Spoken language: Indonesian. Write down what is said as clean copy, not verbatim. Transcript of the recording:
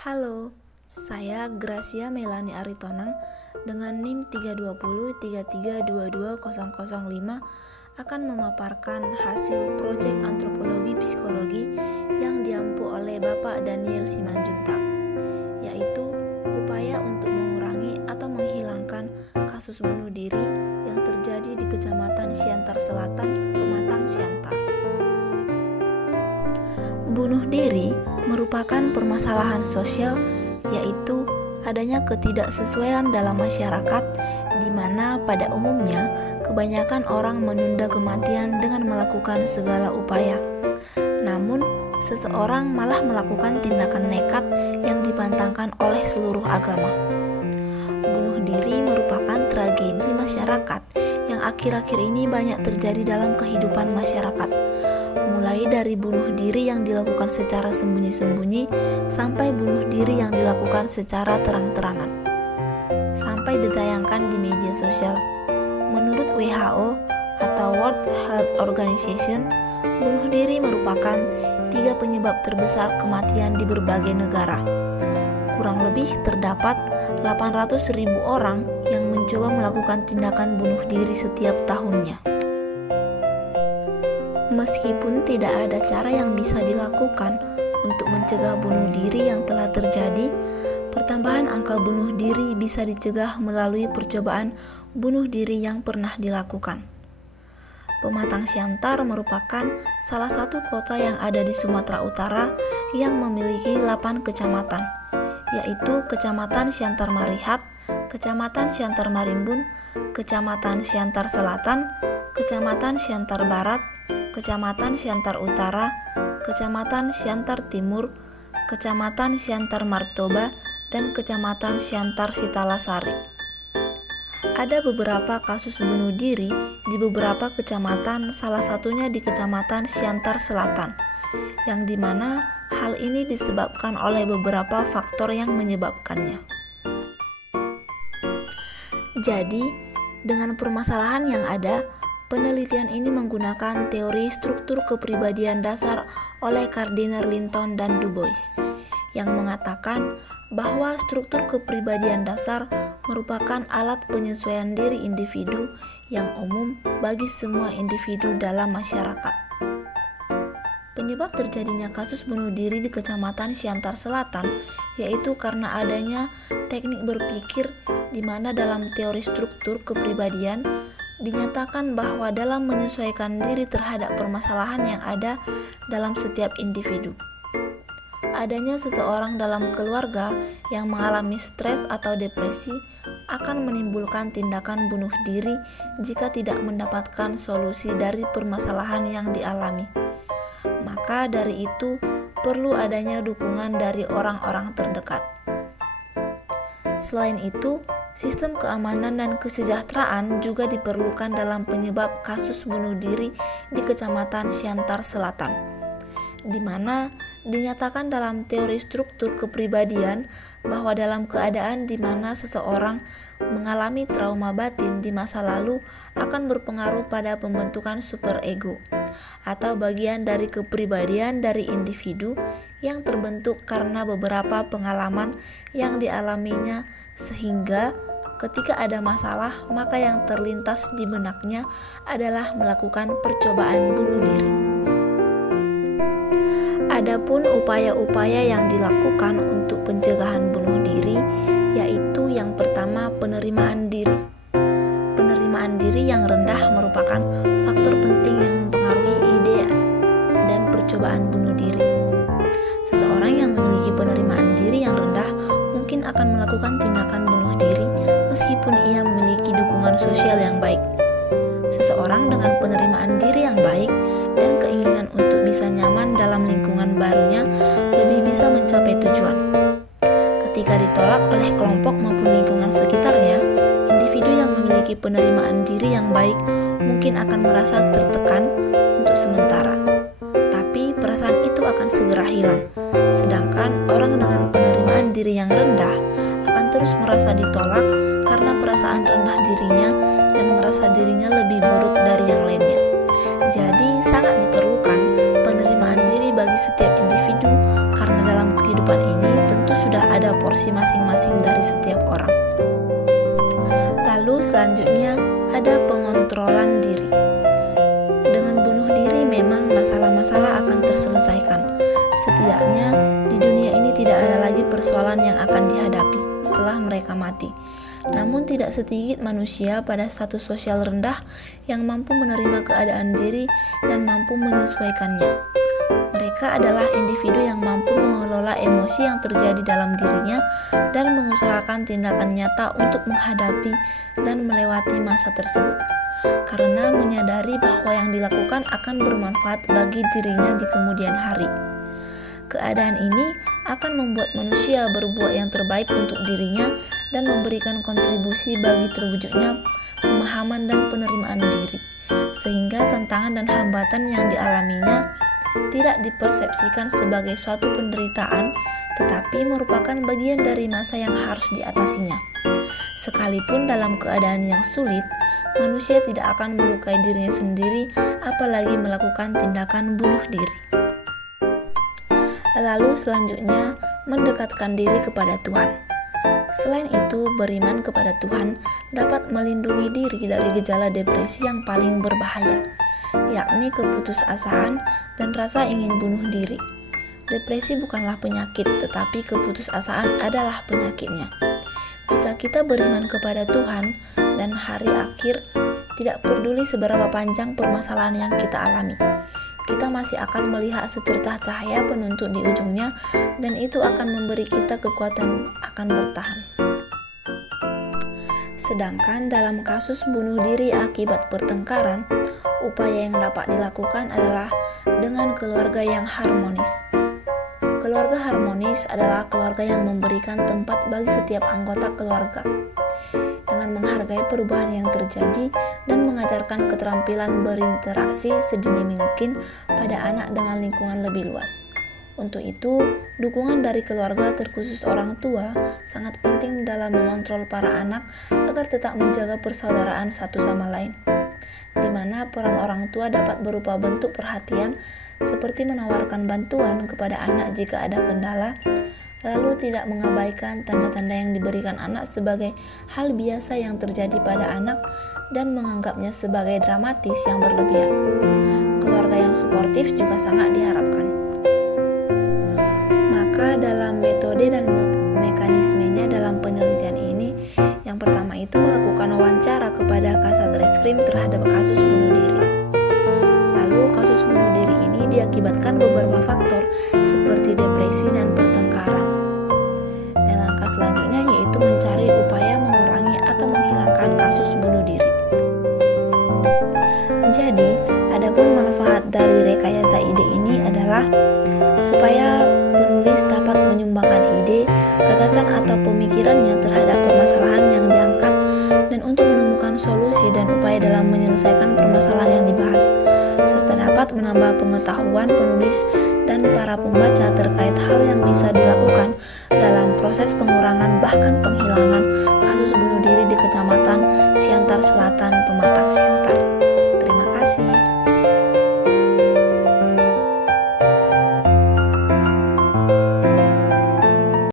Halo, saya Gracia Melani Aritonang dengan NIM 32033220005 akan memaparkan hasil proyek antropologi psikologi yang diampu oleh Bapak Daniel Simanjuntak, yaitu upaya untuk mengurangi atau menghilangkan kasus bunuh diri yang terjadi di Kecamatan Siantar Selatan, Pematang Siantar. Bunuh diri merupakan permasalahan sosial, yaitu adanya ketidaksesuaian dalam masyarakat di mana pada umumnya kebanyakan orang menunda kematian dengan melakukan segala upaya. Namun, seseorang malah melakukan tindakan nekat yang dipantangkan oleh seluruh agama. Bunuh diri merupakan tragedi masyarakat yang akhir-akhir ini banyak terjadi dalam kehidupan masyarakat. Mulai dari bunuh diri yang dilakukan secara sembunyi-sembunyi sampai bunuh diri yang dilakukan secara terang-terangan, sampai ditayangkan di media sosial. Menurut WHO atau World Health Organization, bunuh diri merupakan 3 penyebab terbesar kematian di berbagai negara. Kurang lebih terdapat 800.000 orang yang mencoba melakukan tindakan bunuh diri setiap tahunnya. Meskipun tidak ada cara yang bisa dilakukan untuk mencegah bunuh diri yang telah terjadi, pertambahan angka bunuh diri bisa dicegah melalui percobaan bunuh diri yang pernah dilakukan. Pematang Siantar merupakan salah satu kota yang ada di Sumatera Utara yang memiliki 8 kecamatan, yaitu Kecamatan Siantar Marihat, Kecamatan Siantar Marimbun, Kecamatan Siantar Selatan, Kecamatan Siantar Barat, Kecamatan Siantar Utara, Kecamatan Siantar Timur, Kecamatan Siantar Martoba, dan Kecamatan Siantar Sitalasari. Ada beberapa kasus bunuh diri di beberapa kecamatan, salah satunya di Kecamatan Siantar Selatan, yang dimana hal ini disebabkan oleh beberapa faktor yang menyebabkannya. Jadi, dengan permasalahan yang ada, penelitian ini menggunakan teori struktur kepribadian dasar oleh Gardner Linton dan Du Bois, yang mengatakan bahwa struktur kepribadian dasar merupakan alat penyesuaian diri individu yang umum bagi semua individu dalam masyarakat. Penyebab terjadinya kasus bunuh diri di Kecamatan Siantar Selatan yaitu karena adanya teknik berpikir di mana dalam teori struktur kepribadian dinyatakan bahwa dalam menyesuaikan diri terhadap permasalahan yang ada dalam setiap individu, adanya seseorang dalam keluarga yang mengalami stres atau depresi akan menimbulkan tindakan bunuh diri jika tidak mendapatkan solusi dari permasalahan yang dialami. Maka dari itu, perlu adanya dukungan dari orang-orang terdekat. Selain itu, sistem keamanan dan kesejahteraan juga diperlukan dalam penyebab kasus bunuh diri di Kecamatan Siantar Selatan, di mana dinyatakan dalam teori struktur kepribadian bahwa dalam keadaan di mana seseorang mengalami trauma batin di masa lalu akan berpengaruh pada pembentukan superego atau bagian dari kepribadian dari individu yang terbentuk karena beberapa pengalaman yang dialaminya, sehingga ketika ada masalah maka yang terlintas di benaknya adalah melakukan percobaan bunuh diri. Adapun upaya-upaya yang dilakukan untuk pencegahan bunuh diri yaitu yang pertama, penerimaan diri. Penerimaan diri yang rendah merupakan faktor penting yang mempengaruhi ide dan percobaan bunuh diri. Seseorang yang memiliki penerimaan diri yang rendah mungkin akan melakukan tindakan bunuh diri meskipun ia memiliki dukungan sosial yang baik. Seseorang dengan penerimaan diri yang baik dan keinginan untuk bisa nyaman dalam lingkungan barunya lebih bisa mencapai tujuan. Ketika ditolak oleh kelompok maupun lingkungan sekitarnya, individu yang memiliki penerimaan diri yang baik mungkin akan merasa tertekan untuk sementara, tapi perasaan itu akan segera hilang. Sedangkan orang dengan penerimaan diri yang rendah akan terus merasa ditolak karena perasaan rendah dirinya dan merasa dirinya lebih buruk dari yang lainnya. Jadi sangat diperlukan penerimaan diri bagi setiap individu karena dalam kehidupan kehidupan ini tentu sudah ada porsi masing-masing dari setiap orang. Lalu selanjutnya ada pengontrolan diri. Dengan bunuh diri memang masalah-masalah akan terselesaikan. Setidaknya di dunia ini tidak ada lagi persoalan yang akan dihadapi setelah mereka mati. Namun tidak sedikit manusia pada status sosial rendah yang mampu menerima keadaan diri dan mampu menyesuaikannya. Mereka adalah individu yang mampu mengelola emosi yang terjadi dalam dirinya dan mengusahakan tindakan nyata untuk menghadapi dan melewati masa tersebut, karena menyadari bahwa yang dilakukan akan bermanfaat bagi dirinya di kemudian hari. Keadaan ini akan membuat manusia berbuat yang terbaik untuk dirinya dan memberikan kontribusi bagi terwujudnya pemahaman dan penerimaan diri, sehingga tantangan dan hambatan yang dialaminya tidak dipersepsikan sebagai suatu penderitaan, tetapi merupakan bagian dari masa yang harus diatasinya. Sekalipun dalam keadaan yang sulit, manusia tidak akan melukai dirinya sendiri, apalagi melakukan tindakan bunuh diri. Lalu selanjutnya, mendekatkan diri kepada Tuhan. Selain itu, beriman kepada Tuhan dapat melindungi diri dari gejala depresi yang paling berbahaya, yakni keputusasaan dan rasa ingin bunuh diri. Depresi bukanlah penyakit, tetapi keputusasaan adalah penyakitnya. Jika kita beriman kepada Tuhan dan hari akhir, tidak peduli seberapa panjang permasalahan yang kita alami, kita masih akan melihat secercah cahaya penuntut di ujungnya, dan itu akan memberi kita kekuatan akan bertahan. Sedangkan dalam kasus bunuh diri akibat pertengkaran, upaya yang dapat dilakukan adalah dengan keluarga yang harmonis. Keluarga harmonis adalah keluarga yang memberikan tempat bagi setiap anggota keluarga, dengan menghargai perubahan yang terjadi dan mengajarkan keterampilan berinteraksi sedini mungkin pada anak dengan lingkungan lebih luas. Untuk itu, dukungan dari keluarga terkhusus orang tua sangat penting dalam mengontrol para anak agar tetap menjaga persaudaraan satu sama lain, di mana peran orang tua dapat berupa bentuk perhatian seperti menawarkan bantuan kepada anak jika ada kendala, lalu tidak mengabaikan tanda-tanda yang diberikan anak sebagai hal biasa yang terjadi pada anak dan menganggapnya sebagai dramatis yang berlebihan. Keluarga yang suportif juga sangat diharapkan. Maka dalam metode dan mekanismenya dalam penelitian ini, yang pertama itu melakukan wawancara kepada Kasat Reskrim terhadap kasus bunuh diri. Lalu kasus bunuh diri ini diakibatkan beberapa faktor seperti depresi dan pertengkaran. Dan langkah selanjutnya yaitu mencari upaya mengurangi atau menghilangkan kasus bunuh diri. Jadi, adapun manfaat dari rekayasa ide ini adalah supaya penulis dapat menyumbangkan ide, gagasan atau pemikirannya terhadap permasalahan yang diangkat dan untuk menemukan solusi dan upaya dalam menyelesaikan permasalahan yang dibahas, serta dapat menambah pengetahuan penulis dan para pembaca terkait hal yang bisa dilakukan dalam proses pengurangan bahkan penghilangan kasus bunuh diri di Kecamatan Siantar Selatan, Pematang,